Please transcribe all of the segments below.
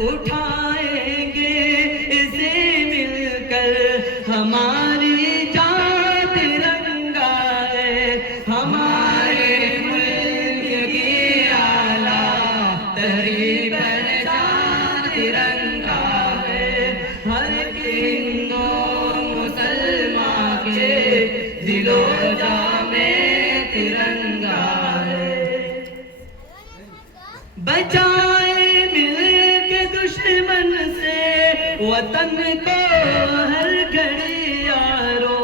उठाएंगे इसे मिलकर, हमारी जान तिरंगा है, हमारे मुल्क की आला तहरीर पहचान तिरंगा है। हर हिंदू मुसलमान के दिलो जा में तिरंगा है। बचाए मिलके दुश्मन से वतन को हर घड़ी यारो।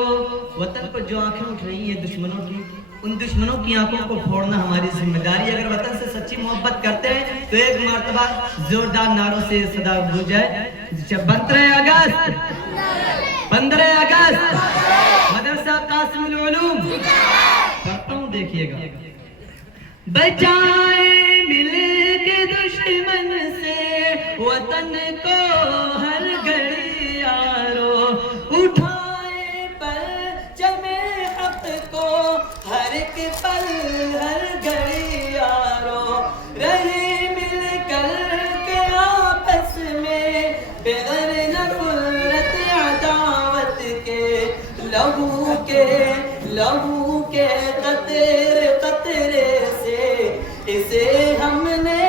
वतन पर जो आंखें उठ रही है दुश्मनों की, उन दुश्मनों की आंखों को फोड़ना हमारी जिम्मेदारी। अगर वतन से सच्ची मोहब्बत करते हैं तो एक मर्तबा जोरदार नारों से सदा गूंज जाए। 15 अगस्त, 15 अगस्त, मदरसा कासिमुल उलूम पढ़ता हूं, देखिएगा। बचाए मिलके दुश्मन से वतन को हर घड़ी यारो, उठाए परचमे हक को हर एक पल हर घड़ी यारो। रहे मिलकर के आपस में बेगर नफरत अदावत के, लहू के कतरे कतरे से इसे हमने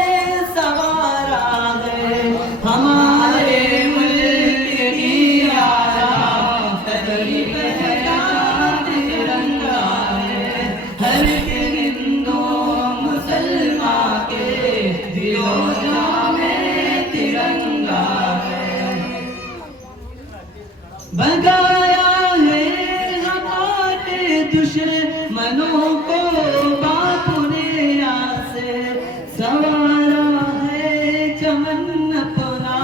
सवारा है। हमारे मुल्क की आला तहरीर पहचान तिरंगा है। हर हिंदू मुसलमान के दिलो जा में तिरंगा है। भगाया है हमारे दुश्मनों को बापू ने यहाँ से, सवारा है चमन अपना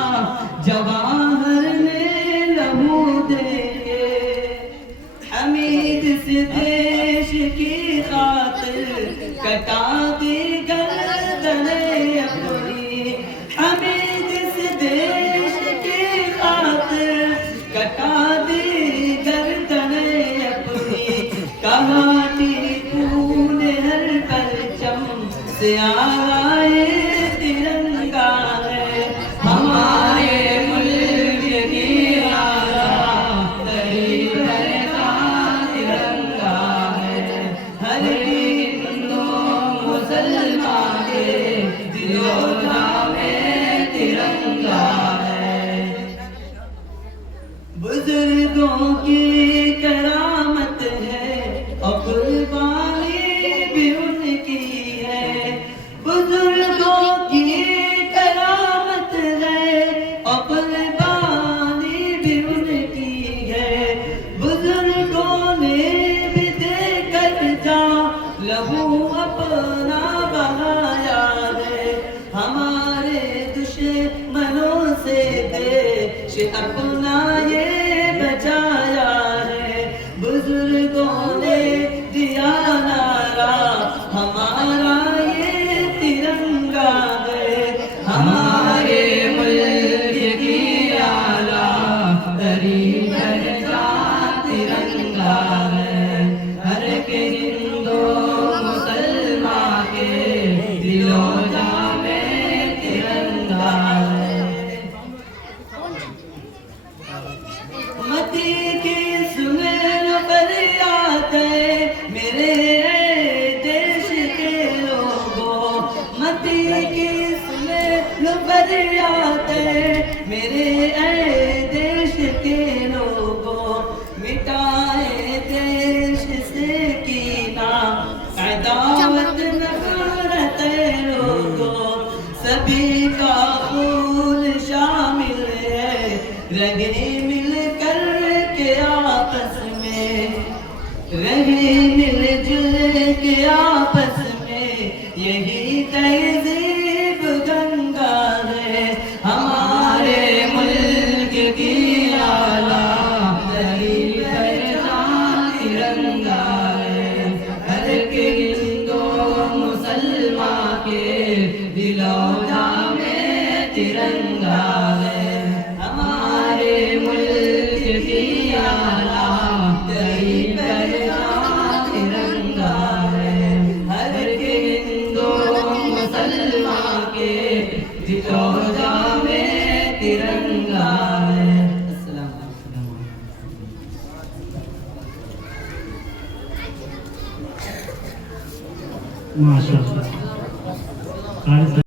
जवाहर ने लहू देके। हमीद से देश की खातिर कटा दी गर्दनें अपनी, हमीद से देश की खातिर कटा दी गर्दनें अपनी। कहा तूने हर परचम से आए तिरंगा है, हमारे मुल्क की आला तहरीर पहचान तिरंगा है। हर हिंदू मुसलमान के दिलो जा में तिरंगा है। बुजुर्गों की करामत है और कुर्बानी भी उनकी है। बुजुर्गों की करामत है और कुर्बानी भी उनकी है। बुजुर्गों ने भी देकर जा लहू अपना बहाया है। हमारे दुश्मनों से देश अपना ये बचाया है। बुजुर्गों ने दिया नारा हमारा ये तिरंगा है। हमारे मुल्क की आला तहरीर पहचान तिरंगा है। हर के हिंदू मुसलमान के दिलो जा में तिरंगा है। मती की सुने फरियाद मेरे देश के लोगों, मती की सुने फरियाद मेरे देश के लोगों। मिटाए देश से कीना अदावत नफरत लोगों। सभी का खून शामिल है, रगे मिल कर के आपस में, रहे मिलजुल के आपस में। यही तहजीब गंगा है, हमारे मुल्क जाए। अस्सलाम वालेकुम। माशाअल्लाह।